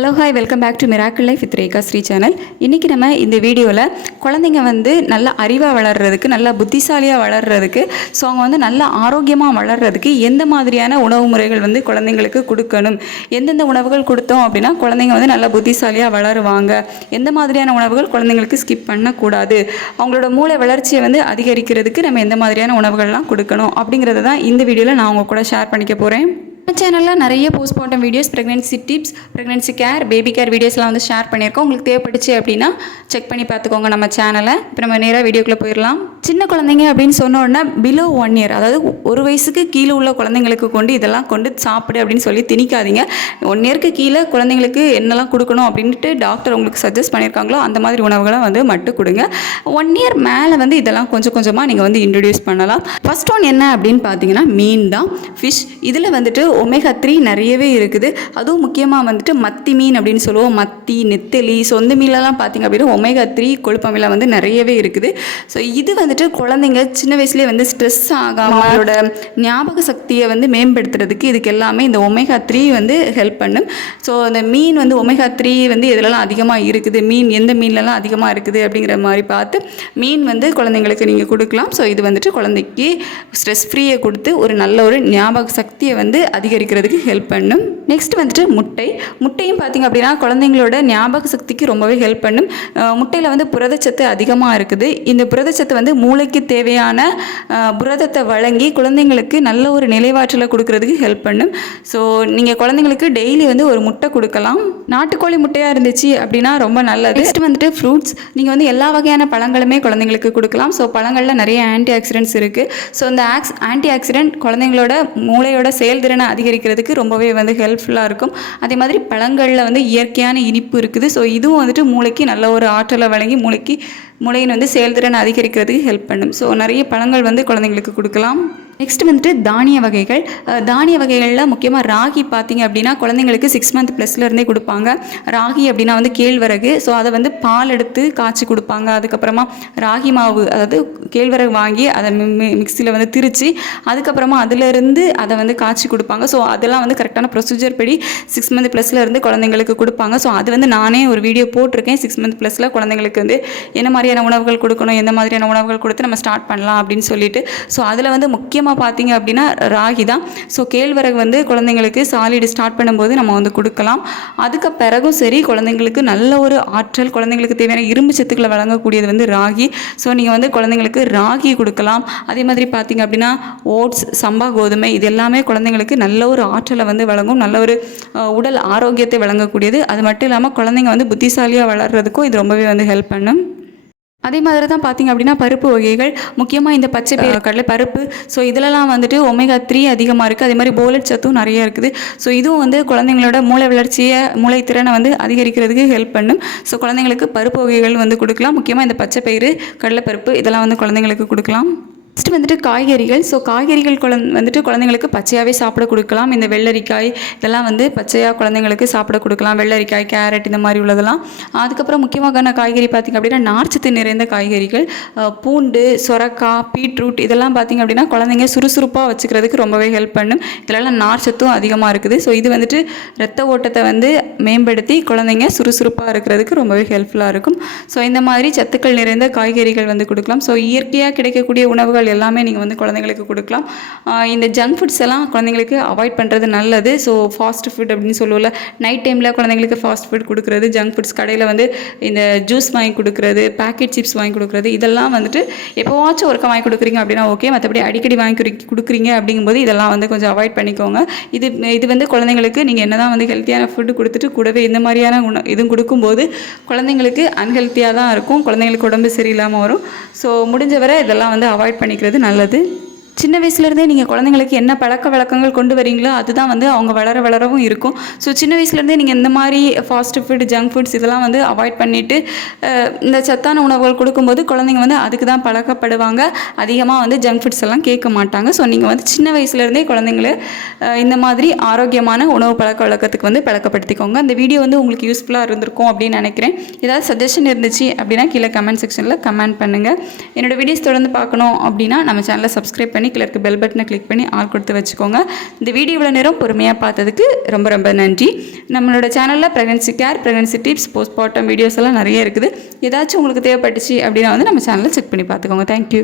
Hello hi welcome back to miracle life with Rekha Sri channel. இன்றைக்கி நம்ம இந்த வீடியோவில் குழந்தைங்க நல்ல அறிவாக வளர்கிறதுக்கு, நல்லா புத்திசாலியாக வளர்கிறதுக்கு, ஸோ அவங்க நல்ல ஆரோக்கியமாக வளர்கிறதுக்கு எந்த மாதிரியான உணவு முறைகள் குழந்தைங்களுக்கு கொடுக்கணும், எந்தெந்த உணவுகள் கொடுத்தோம் அப்படின்னா குழந்தைங்க நல்லா புத்திசாலியாக வளருவாங்க, எந்த மாதிரியான உணவுகள் குழந்தைங்களுக்கு ஸ்கிப் பண்ணக்கூடாது, அவங்களோட மூளை வளர்ச்சியை அதிகரிக்கிறதுக்கு நம்ம எந்த மாதிரியான உணவுகள்லாம் கொடுக்கணும் அப்படிங்கிறத தான் இந்த வீடியோவில் நான் உங்கள் கூட ஷேர் பண்ணிக்க போகிறேன். நம்ம சேனலில் நிறைய postmortem videos, pregnancy tips, pregnancy care, baby care வீடியோஸ்லாம் ஷேர் பண்ணியிருக்கோம். உங்களுக்கு தேவைப்பட்டுச்சு அப்படின்னா செக் பண்ணி பார்த்துக்கோங்க நம்ம சேனலை. இப்போ நம்ம நேராக வீடியோக்குள்ளே போயிடலாம். சின்ன குழந்தைங்க அப்படின்னு சொன்ன உடனே பிலோ 1 இயர், அதாவது 1 வயசுக்கு கீழே உள்ள குழந்தைங்களுக்கு இதெல்லாம் கொண்டு சாப்பிடு அப்படின்னு சொல்லி திணிக்காதீங்க. 1 இயருக்கு கீழே குழந்தைங்களுக்கு என்னெல்லாம் கொடுக்கணும் அப்படின்ட்டு டாக்டர் உங்களுக்கு சஜஸ்ட் பண்ணியிருக்காங்களோ அந்த மாதிரி உணவுகளை மட்டும் கொடுங்க. 1 இயர் மேலே இதெல்லாம் கொஞ்சம் கொஞ்சமாக நீங்கள் இன்ட்ரடியூஸ் பண்ணலாம். ஃபர்ஸ்ட் ஒன் என்ன அப்படின்னு பார்த்தீங்கன்னா மீன் தான், ஃபிஷ். இதில் ஒமேகா 3 நிறையவே இருக்குது. அதுவும் முக்கியமாக மத்தி மீன் அப்படின்னு சொல்லுவோம். மத்தி, நெத்தலி, சொந்த மீனெல்லாம் பார்த்திங்க அப்படின்னா ஒமேகா 3 கொழுப்பமில நிறையவே இருக்குது. ஸோ இது குழந்தைங்க சின்ன வயசுலேயே ஸ்ட்ரெஸ் ஆகாமல் அவங்களோட ஞாபக சக்தியை மேம்படுத்துறதுக்கு இதுக்கு எல்லாமே இந்த ஒமேகா 3 ஹெல்ப் பண்ணும். ஸோ அந்த மீன் ஒமேகா 3 எதுலலாம் அதிகமாக இருக்குது, மீன் எந்த மீன்லலாம் அதிகமாக இருக்குது அப்படிங்கிற மாதிரி பார்த்து மீன் குழந்தைங்களுக்கு நீங்கள் கொடுக்கலாம். ஸோ இது குழந்தைக்கு ஸ்ட்ரெஸ் ஃப்ரீயை கொடுத்து ஒரு நல்ல ஒரு ஞாபக சக்தியை அதிகரிக்கிறதுக்கு ஹெல்ப் பண்ணும். நெக்ஸ்ட் முட்டையும் பார்த்திங்க அப்படின்னா குழந்தைங்களோட ஞாபக சக்திக்கு ரொம்பவே ஹெல்ப் பண்ணும். முட்டையில் புரதச்சத்து அதிகமாக இருக்குது. இந்த புரதச்சத்து மூளைக்கு தேவையான புரதத்தை வழங்கி குழந்தைங்களுக்கு நல்ல ஒரு நிலைவாற்றலை கொடுக்கறதுக்கு ஹெல்ப் பண்ணும். ஸோ நீங்கள் குழந்தைங்களுக்கு டெய்லி ஒரு முட்டை கொடுக்கலாம். நாட்டுக்கோழி முட்டையாக இருந்துச்சு அப்படின்னா ரொம்ப நல்லது. நெக்ஸ்ட் ஃப்ரூட்ஸ், நீங்கள் எல்லா வகையான பழங்களுமே குழந்தைங்களுக்கு கொடுக்கலாம். ஸோ பழங்களில் நிறைய ஆன்டி ஆக்சிடென்ட்ஸ் இருக்குது. ஸோ இந்த ஆன்டி ஆக்சிடென்ட் குழந்தைங்களோட மூளையோட செயல்திறனை அதிகரிக்கிறதுக்கு ரொம்பவே ஹெல்ப்ஃபுல்லாக இருக்கும். அதே மாதிரி பழங்களில் இயற்கையான இனிப்பு இருக்குது. ஸோ இதுவும் மூளைக்கு நல்ல ஒரு ஆற்றலை வழங்கி மூளையின் செயல்திறனை அதிகரிக்கிறதுக்கு ஹெல்ப் பண்ணும். ஸோ நிறைய பழங்கள் குழந்தைங்களுக்கு கொடுக்கலாம். நெக்ஸ்ட் தானிய வகைகள். தானிய வகைகளில் முக்கியமாக ராகி பார்த்திங்க அப்படின்னா குழந்தைங்களுக்கு 6 மந்த் ப்ளஸ்லேருந்தே கொடுப்பாங்க. ராகி அப்படின்னா கேழ்வரகு. ஸோ அதை பால் எடுத்து காய்ச்சி கொடுப்பாங்க. அதுக்கப்புறமா ராகி மாவு, அதாவது கேழ்வரகு வாங்கி அதை மிக்சியில் திரித்து அதுக்கப்புறமா அதிலிருந்து அதை காய்ச்சி கொடுப்பாங்க. ஸோ அதெல்லாம் கரெக்டான ப்ரொசீஜர் படி 6 மந்த் ப்ளஸ்லேருந்து குழந்தைங்களுக்கு கொடுப்பாங்க. ஸோ அது நானே ஒரு வீடியோ போட்டிருக்கேன். 6 மந்த் ப்ளஸில் குழந்தைங்களுக்கு என்ன மாதிரியான உணவுகள் கொடுக்கணும், எந்த மாதிரியான உணவுகள் கொடுத்து நம்ம ஸ்டார்ட் பண்ணலாம் அப்படின்னு சொல்லிட்டு. ஸோ அதில் முக்கியமாக பார்த்தீங்க அப்படின்னா ராகி தான். ஸோ கேழ்வரகு குழந்தைங்களுக்கு சாலிட் ஸ்டார்ட் பண்ணும்போது நம்ம கொடுக்கலாம். அதுக்கு பிறகும் சரி குழந்தைங்களுக்கு நல்ல ஒரு ஆற்றல், குழந்தைங்களுக்கு தேவையான இரும்பு சத்துக்களை வழங்கக்கூடியது ராகி. ஸோ நீங்கள் குழந்தைங்களுக்கு ராகி கொடுக்கலாம். அதே மாதிரி பார்த்தீங்க அப்படின்னா ஓட்ஸ், சம்பா கோதுமை, இது எல்லாமே குழந்தைங்களுக்கு நல்ல ஒரு ஆற்றலை வழங்கும், நல்ல ஒரு உடல் ஆரோக்கியத்தை வழங்கக்கூடியது. அது மட்டும் இல்லாமல் குழந்தைங்க புத்திசாலியாக வளர்கிறதுக்கும் இது ரொம்பவே ஹெல்ப் பண்ணும். அதே மாதிரி தான் பார்த்திங்க அப்படின்னா பருப்பு வகைகள், முக்கியமாக இந்த பச்சை கடலை பருப்பு. ஸோ இதிலலாம் ஒமேகா 3 அதிகமாக இருக்குது. அதே மாதிரி போலட் சத்தும் நிறைய இருக்குது. ஸோ இதுவும் குழந்தைங்களோட மூளை வளர்ச்சியை, மூளை திறனை அதிகரிக்கிறதுக்கு ஹெல்ப் பண்ணும். ஸோ குழந்தைங்களுக்கு பருப்பு வகைகள் கொடுக்கலாம். முக்கியமாக இந்த பச்சை பயிறு, கடலைப்பருப்பு இதெல்லாம் குழந்தைங்களுக்கு கொடுக்கலாம். நெக்ஸ்ட் காய்கறிகள். ஸோ காய்கறிகள் குழந்தைங்களுக்கு பச்சையாகவே சாப்பிட கொடுக்கலாம். இந்த வெள்ளரிக்காய் இதெல்லாம் பச்சையாக குழந்தைங்களுக்கு சாப்பிட கொடுக்கலாம். வெள்ளரிக்காய், கேரட் இந்த மாதிரி உள்ளதெல்லாம். அதுக்கப்புறம் முக்கியமான காய்கறி பார்த்திங்க அப்படின்னா நார்ச்சத்து நிறைந்த காய்கறிகள், பூண்டு, சொரக்காய், பீட்ரூட் இதெல்லாம் பார்த்திங்க அப்படின்னா குழந்தைங்க சுறுசுறுப்பாக வச்சுக்கிறதுக்கு ரொம்பவே ஹெல்ப் பண்ணும். இதெல்லாம் நார்ச்சத்தும் அதிகமாக இருக்குது. ஸோ இது ரத்த ஓட்டத்தை மேம்படுத்தி குழந்தைங்க சுறுசுறுப்பாக இருக்கிறதுக்கு ரொம்பவே ஹெல்ப்ஃபுல்லாக இருக்கும். ஸோ இந்த மாதிரி சத்துக்கள் நிறைந்த காய்கறிகள் கொடுக்கலாம். ஸோ இயற்கையாக கிடைக்கக்கூடிய உணவுகள் எல்லாமே நீங்கள் குழந்தைங்களுக்கு கொடுக்கலாம். இந்த ஜங்க் ஃபுட்ஸ் எல்லாம் குழந்தைங்களுக்கு அவாய்ட் பண்ணுறது நல்லது. ஸோ ஃபாஸ்ட் ஃபுட் அப்படின்னு சொல்லுவோம்ல, நைட் டைமில் குழந்தைங்களுக்கு ஃபாஸ்ட் ஃபுட் கொடுக்குறது, ஜங்க் ஃபுட்ஸ் கடையில் இந்த ஜூஸ் வாங்கி கொடுக்குறது, பேக்கெட் சிப்ஸ் வாங்கி கொடுக்குறது, இதெல்லாம் எப்போவாச்சும் ஒருக்கா வாங்கி கொடுக்குறீங்க அப்படின்னா ஓகே. மற்றபடி அடிக்கடி வாங்கி கொடுக்குறீங்க அப்படிங்கும்போது இதெல்லாம் கொஞ்சம் அவாய்ட் பண்ணிக்கோங்க. இது குழந்தைங்களுக்கு நீங்கள் என்ன தான் ஹெல்த்தியான ஃபுட்டு கொடுத்துட்டு கூடவே இந்த மாதிரியான இதுவும் கொடுக்கும்போது குழந்தைங்களுக்கு அன்ஹெல்த்தியாக தான் இருக்கும், குழந்தைங்களுக்கு உடம்பு சரியில்லாமல் வரும். ஸோ முடிஞ்ச வரை இதெல்லாம் அவாய்ட் பண்ணிக்கிறது நல்லது. சின்ன வயசுலேருந்தே நீங்கள் குழந்தைங்களுக்கு என்ன பழக்க வழக்கங்கள் கொண்டு வரீங்களோ அதுதான் அவங்க வளரவும் இருக்கும். ஸோ சின்ன வயசுலேருந்தே நீங்கள் இந்த மாதிரி ஃபாஸ்ட் ஃபுட், ஜங்க் ஃபுட்ஸ் இதெல்லாம் அவாய்ட் பண்ணிவிட்டு இந்த சத்தான உணவுகள் கொடுக்கும்போது குழந்தைங்க அதுக்கு தான் பழக்கப்படுவாங்க. அதிகமாக ஜங்க் ஃபுட்ஸ் எல்லாம் கேட்க மாட்டாங்க. ஸோ நீங்கள் சின்ன வயசுலேருந்தே குழந்தைங்களை இந்த மாதிரி ஆரோக்கியமான உணவு பழக்க வழக்கத்துக்கு பழக்கப்படுத்திக்கோங்க. அந்த வீடியோ உங்களுக்கு யூஸ்ஃபுல்லாக இருந்திருக்கும் அப்படின்னு நினைக்கிறேன். ஏதாவது சஜஷன் இருந்துச்சு அப்படின்னா கீழே கமெண்ட் செக்ஷனில் கமெண்ட் பண்ணுங்கள். என்னோடய வீடியோஸ் தொடர்ந்து பார்க்கணும் அப்படின்னா நம்ம சேனலை சப்ஸ்கிரைப் பண்ணி கீழே இருக்க பெல் பட்டனை கிளிக் பண்ணி ஆல் கொடுத்து வச்சுக்கோங்க. இந்த வீடியோ இவ்வளோ நேரம் பொறுமையாக பார்த்ததுக்கு ரொம்ப ரொம்ப நன்றி. நம்மளோட சேனலில் pregnancy care, pregnancy tips, postmortem videos எல்லாம் நிறைய இருக்குது. ஏதாச்சும் உங்களுக்கு தேவைப்பட்டுச்சு அப்படின்னா வந்து நம்ம சேனலை செக் பண்ணி பார்த்துக்கோங்க. தேங்க்யூ.